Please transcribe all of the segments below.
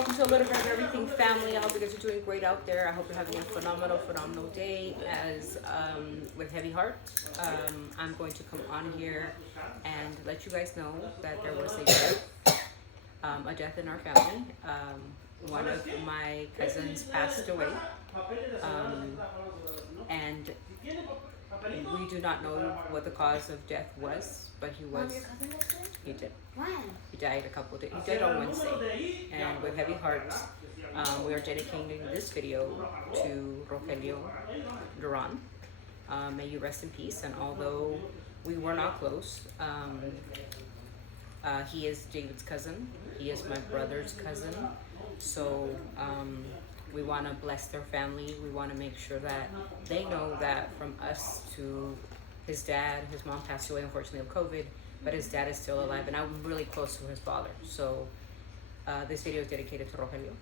welcome to a little bit of everything, family. I hope you guys are doing great out there. I hope you're having a phenomenal day. As with heavy heart, I'm going to come on here and let you guys know that there was a death in our family. One of my cousins passed away, and we do not know what the cause of death was, but he was. Your cousin was dead? He did. When? He died a couple of days. He died on Wednesday. And with heavy hearts, we are dedicating this video to Rogelio Duran. May you rest in peace. And although we were not close, he is David's cousin. He is my brother's cousin. So we want to bless their family. We want to make sure that they know that from us to his dad, his mom passed away unfortunately of COVID, but his dad is still alive, and I'm really close to his father. So this video is dedicated to Rogelio.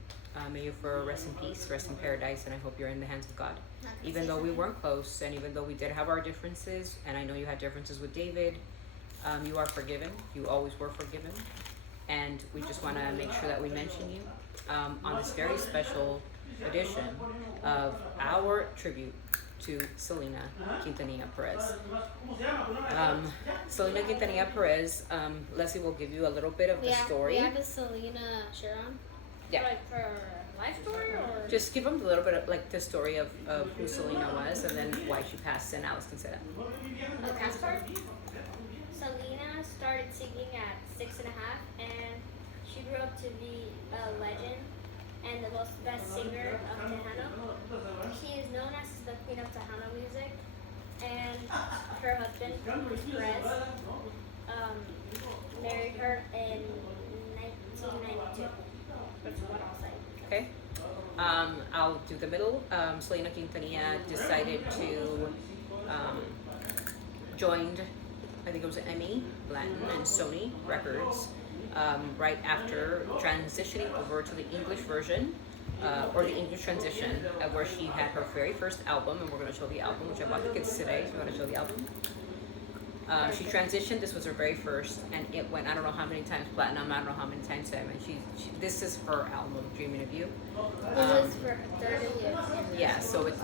May you for rest in peace, rest in paradise, and I hope you're in the hands of God. Even though we weren't close, and even though we did have our differences, and I know you had differences with David, you are forgiven. You always were forgiven. And we just want to make sure that we mention you on this very special edition of our tribute to Selena Quintanilla Perez. Selena Quintanilla Perez, Leslie will give you a little bit of the story. We have a Selena shirt on? Yeah. Like for life story or? Just give them a little bit of like the story of who Selena was and then why she passed, and Alice can say that. Okay, start. Selena started singing at 6.5, and she grew up to be a legend and the most best singer of Tejano. She is known as the queen of Tejano music, and her husband, Perez, married her in 1992. That's what I'll say. Okay. I'll do the middle. Selena Quintanilla decided to joined, I think it was EMI, Latin, and Sony Records right after transitioning over to the English version, or the English transition, where she had her very first album, and we're going to show the album, which I bought the kids today, so we're going to show the album. She transitioned, this was her very first, and it went, I don't know how many times platinum, I don't know how many times diamond. This is her album, Dreaming of You. This is for her 30th. Yeah, so it's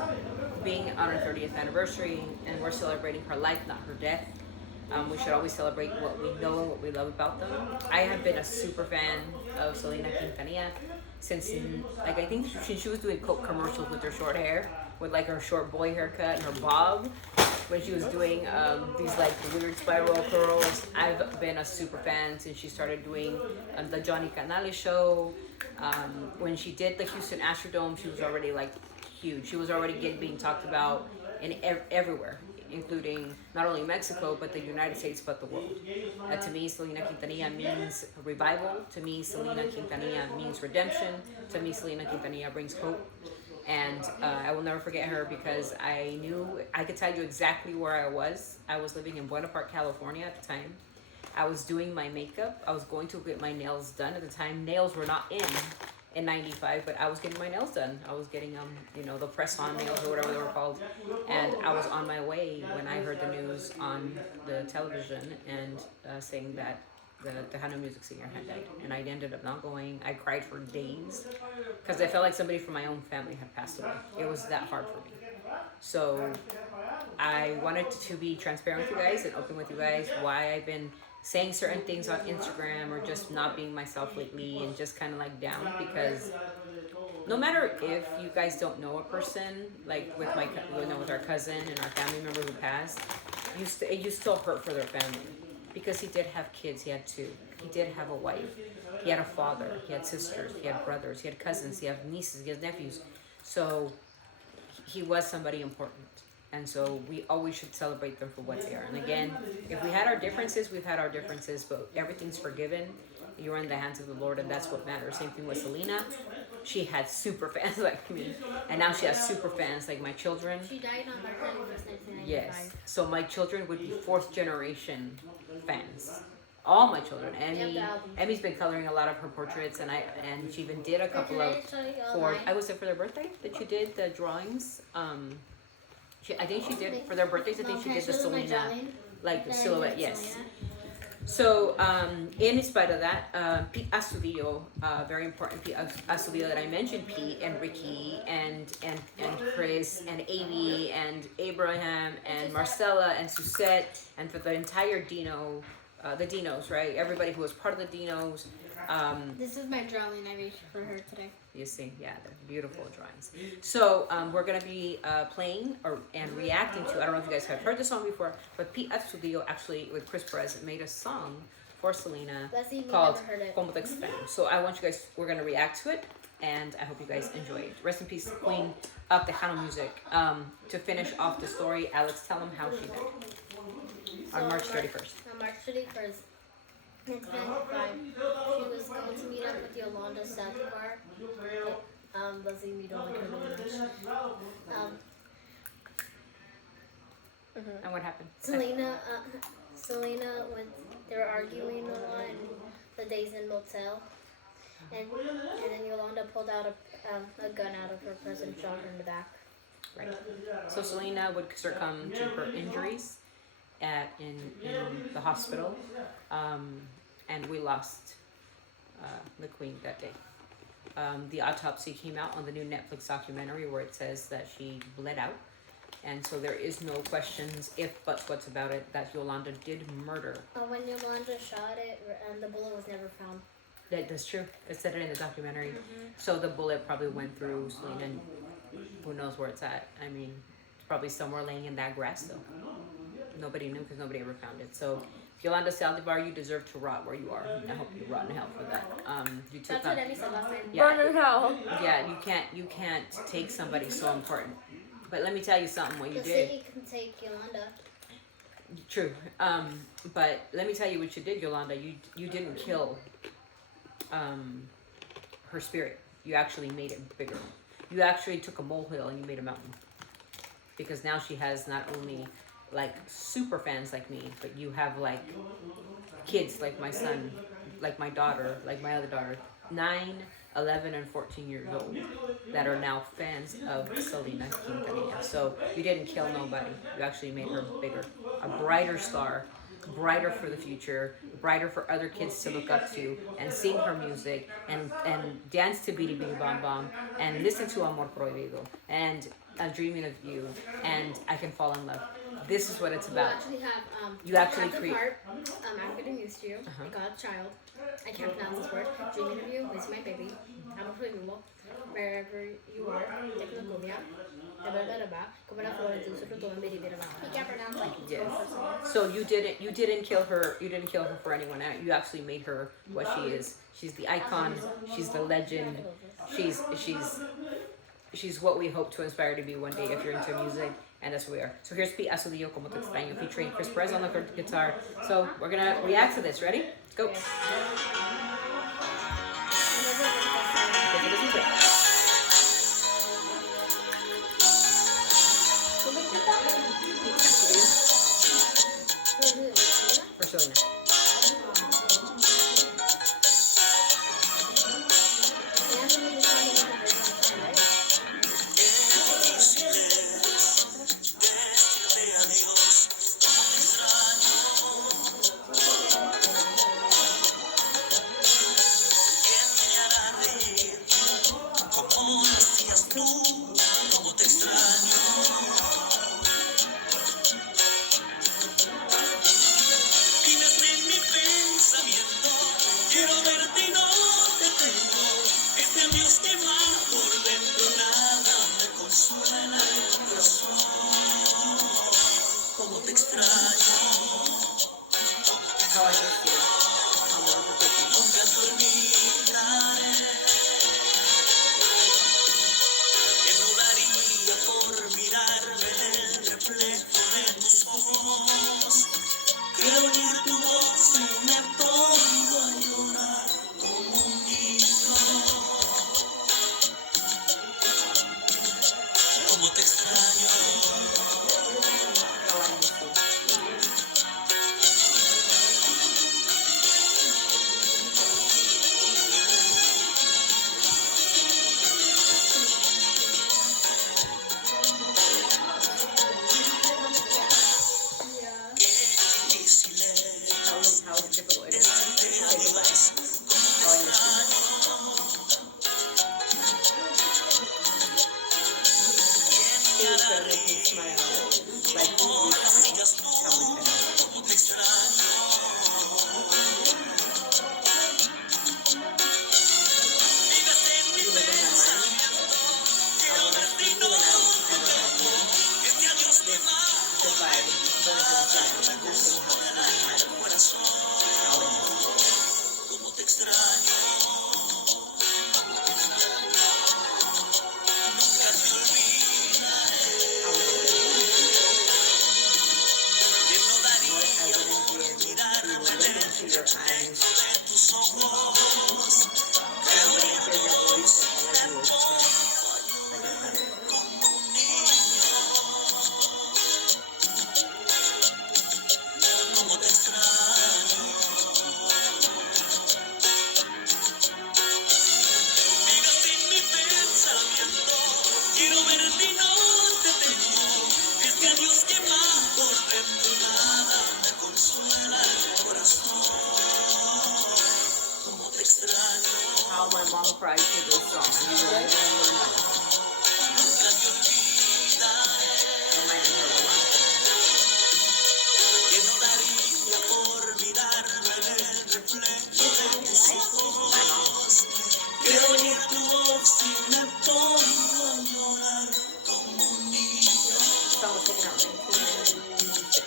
being on her 30th anniversary, and we're celebrating her life, not her death. We should always celebrate what we know and what we love about them. I have been a super fan of Selena Quintanilla since, like, I think she was doing Coke commercials with her short hair, with like her short boy haircut and her bob, when she was doing these like weird spiral curls. I've been a super fan since she started doing the Johnny Canales show. When she did the Houston Astudillon, she was already like huge. She was already being talked about in everywhere, including not only Mexico, but the United States, but the world. To me, Selena Quintanilla means revival. To me, Selena Quintanilla means redemption. To me, Selena Quintanilla brings hope. And I will never forget her because I could tell you exactly where I was. I was living in Buena Park, California at the time. I was doing my makeup. I was going to get my nails done at the time. Nails were not in 95, but I was getting my nails done. I was getting the press-on nails or whatever they were called, and I was on my way when I heard the news on the television and saying that the Tejano music singer had died, and I ended up not going. I cried for days because I felt like somebody from my own family had passed away. It was that hard for me. So I wanted to be transparent with you guys and open with you guys why I've been saying certain things on Instagram or just not being myself lately and just kind of like down, because no matter if you guys don't know a person, like with our cousin and our family member who passed, you still hurt for their family, because he did have kids. He had 2. He did have a wife. He had a father. He had sisters. He had brothers. He had cousins. He had nieces. He had nephews. So he was somebody important. And so we always should celebrate them for what they are. And again, if we had our differences, we've had our differences, but everything's forgiven. You're in the hands of the Lord, and that's what matters. Same thing with Selena. She had super fans like me, and now she has super fans like my children. She died on March 31st, 1995. Yes. So my children would be 4th generation fans. All my children. Emmy's been coloring a lot of her portraits, and she even did a couple of I was there for their birthday that she did the drawings. I think she did for their birthdays. I think she did the Selena like silhouette. Yes. So, in spite of that, Pete Astudillo, very important Pete Astudillo that I mentioned, Pete and Ricky and Chris and Amy and Abraham and Marcella and Suzette and for the entire the Dinos, right? Everybody who was part of the Dinos. This is my drawing I made for her today. You see, yeah, they're beautiful drawings. So we're gonna be playing and reacting to. I don't know if you guys have heard the song before, but Pete Astudillo actually with Chris Perez made a song for Selena called "Como Te Extraño." So I want you guys. We're gonna react to it, and I hope you guys enjoy it. Rest in peace, Queen of Tejano music. To finish off the story, Alex, tell them how she died on March 31st. On March 31st. 1995, she was going to meet up with Yolanda Saldivar. Leslie, we don't like her really much. And what happened? Selena went. They were arguing a lot in the days in motel, and then Yolanda pulled out a gun out of her purse and shot her in the back. Right. So Selena would succumb to her injuries in the hospital, and we lost the Queen that day. The autopsy came out on the new Netflix documentary where it says that she bled out, and so there is no questions, if buts, what's about it, that Yolanda did murder. When Yolanda shot it, the bullet was never found. That's true. It said it in the documentary. So the bullet probably went through Selena, and who knows where it's at. I mean, it's probably somewhere laying in that grass though. Nobody knew because nobody ever found it. So Yolanda Saldivar, you deserve to rot where you are. I hope you rot in hell for that. You took That's what Emmy said last time. Yeah, Burn in hell. Yeah, you can't take somebody so important. But let me tell you something. What you The did. city can take Yolanda. True. But let me tell you what you did, Yolanda. You didn't kill her spirit. You actually made it bigger. You actually took a molehill and you made a mountain. Because now she has not only like super fans like me, but you have like kids like my son, like my daughter, like my other daughter, 9, 11, and 14 years old that are now fans of Selena Quintanilla. So you didn't kill nobody. You actually made her bigger, a brighter star, brighter for the future, brighter for other kids to look up to and sing her music and dance to Bidi Bidi Bom Bom and listen to Amor Prohibido and I'm Dreaming of You and I Can Fall in Love. This is what it's about. You actually create. I'm getting used to you. God's child. I can't pronounce this word. Dreaming of You, Miss My Baby. I'm a Prohibido. Wherever you are, take the cumbia. He can't pronounce like yes. So you didn't kill her. You didn't kill her for anyone else. You actually made her what she is. She's the icon. She's the legend. She's what we hope to inspire to be one day if you're into music, and that's what we are. So here's Pete Astudillo, Como Te Extraño, featuring Chris Perez on the guitar. So we're gonna react to this. Ready? Go. For Selena. how my mom cried to this song. You really, really know. Reminded her of a lot. Song was taken out in 1996.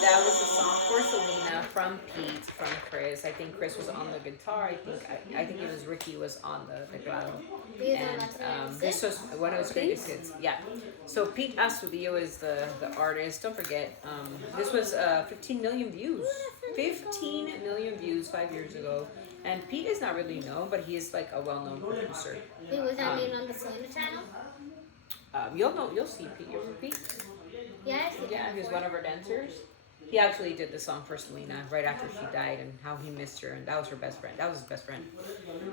That was a song for Selena from Pete, from Chris. I think Chris was on the guitar. I think it was Ricky was on the teclado. And this was one of his greatest hits. Yeah. So Pete Astudillo is the artist. Don't forget, this was 15 million views. 15 million views 5 years ago. And Pete is not really known, but he is like a well-known producer. Wait, was that made on the Selena channel? You'll see Pete. You remember Pete? Yeah, I see. Yeah, he was one of our dancers. He actually did the song for Selena right after she died and how he missed her, and that was her best friend. That was his best friend.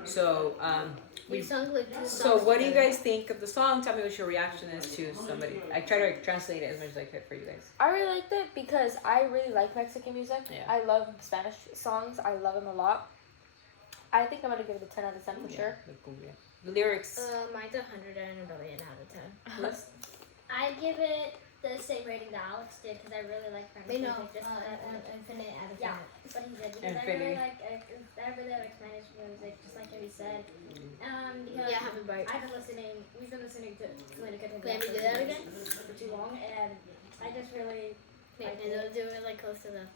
So, We sung like 2 songs. so what do you together. guys think of the song? Tell me what your reaction is to somebody. I try to translate it as much as I could for you guys. I really liked it because I really like Mexican music. Yeah. I love Spanish songs. I love them a lot. I think I'm gonna give it a 10 out of 10 for sure. The lyrics. Mine's 100 and a billion out of 10. Let's- I give it the same rating that Alex did because I really like Spanish Wait, no, music. infinite out of Yeah, that's what he did because Infinity. I really like Spanish music, just like he said. Because Yeah, have a bite. we've been listening to Selena Can we do that again? for too long, and I just really Wait, like and they'll do it like close to the.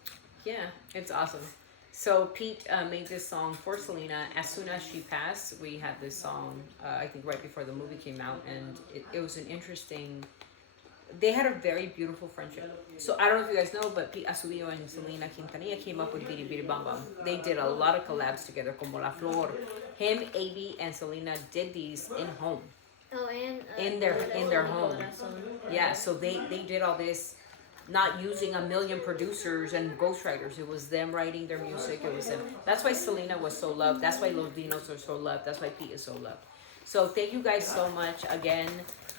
Yeah, it's awesome. So Pete made this song for Selena. As soon as she passed, we had this song, I think right before the movie came out, and it was an interesting, they had a very beautiful friendship. So I don't know if you guys know, but Pete Astudillo and Selena Quintanilla came up with Biri Biri Bam Bam. They did a lot of collabs together, como La Flor. Him, Avi, and Selena did these in home. oh and In their home. Yeah, so they did all this, not using a million producers and ghostwriters. It was them writing their music. It was them. That's why Selena was so loved. That's why Los Dinos are so loved. That's why Pete is so loved. So thank you guys so much again.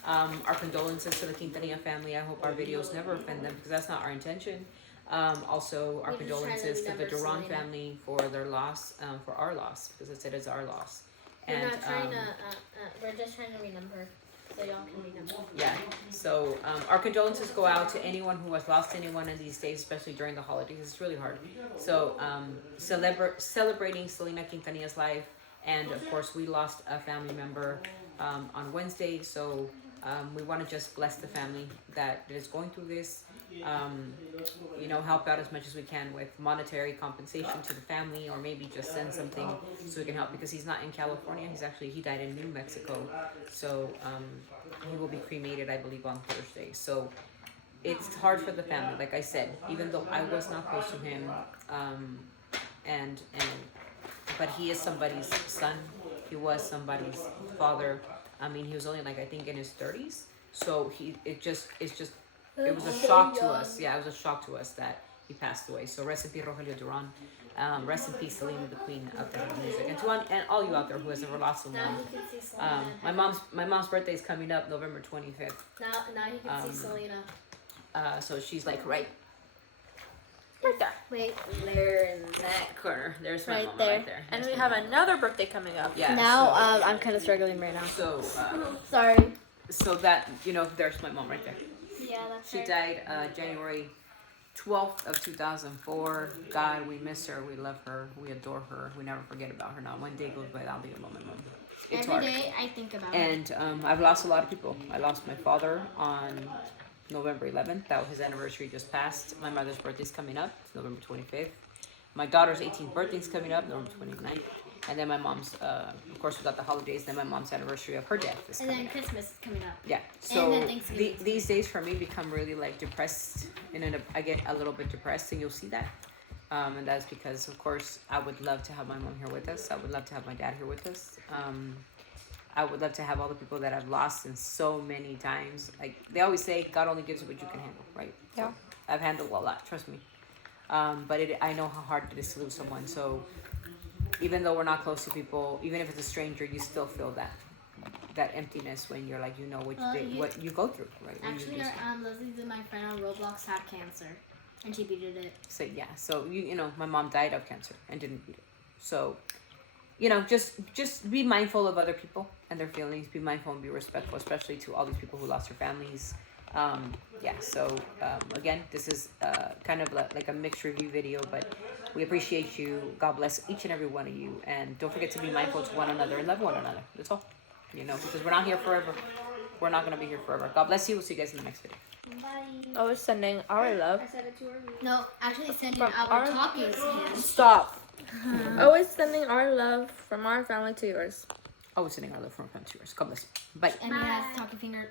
Our condolences to the Quintanilla family. I hope our videos never offend them because that's not our intention. Also, our We're just trying to condolences to the remember Duran Selena. family for their loss, for our loss, because it is our loss. We're not trying to. We're just trying to remember, so y'all can remember. Yeah, so our condolences go out to anyone who has lost anyone in these days, especially during the holidays. It's really hard. So celebrating Selena Quintanilla's life, and of course we lost a family member on Wednesday. So we want to just bless the family that is going through this. Help out as much as we can with monetary compensation to the family, or maybe just send something so we can help, because he's not in California. He died in New Mexico. So he will be cremated, I believe, on Thursday. So it's hard for the family, like I said, even though I was not close to him, but he is somebody's son. He was somebody's father. I mean, he was only I think in his 30s. So it was a shock to us. Yeah, it was a shock to us that he passed away. So rest in peace, Rogelio Duran. Rest in peace, Selena, the queen of the music. And all you out there who has ever lost someone. Now you can see Selena. My mom's birthday is coming up November 25th. Now you can see Selena. So she's right there. Wait. there in that corner. There's my Right mama there. right there. And That's we my have mama. another birthday coming up. Yeah. Now I'm kind of struggling right now. So Sorry. so that there's my mom right there. yeah, that's She her. died January 12th of 2004. God, we miss her. We love her. We adore her. We never forget about her. Not one day goes by without thinking about my mom. It's Every hard. day I think about it. And I've lost a lot of people. I lost my father on November 11th. That was his anniversary just passed. My mother's birthday's coming up. It's November 25th. My daughter's 18th birthday's coming up, November 29th. And then my mom's, of course, without the holidays, then my mom's anniversary of her death is And coming then up. Christmas is coming up. Yeah. So then Thanksgiving. these days for me become really depressed, and I get a little bit depressed, and you'll see that. And that's because, of course, I would love to have my mom here with us. I would love to have my dad here with us. I would love to have all the people that I've lost in so many times. They always say, God only gives you what you can handle, right? Yeah. So I've handled a lot, trust me. But I know how hard it is to lose someone. So even though we're not close to people, even if it's a stranger, you still feel that emptiness when you're like, you know what what you go through, right? When Actually, you just- Leslie, my friend on Roblox, had cancer, and she beat it. So yeah, so you know, my mom died of cancer and didn't beat it. So, you know, just be mindful of other people and their feelings. Be mindful and be respectful, especially to all these people who lost their families. Yeah. So again, this is kind of like a mixed review video, but we appreciate you. God bless each and every one of you, and don't forget to be mindful to one another and love one another. That's all. You know, because we're not here forever. We're not gonna be here forever. God bless you. We'll see you guys in the next video. Bye. Always sending our love. I said it to her. No, actually, sending From our our- talking hands. Stop. Always sending our love from our family to yours. Always sending our love from our family to yours. God bless. Bye. And he has talking finger.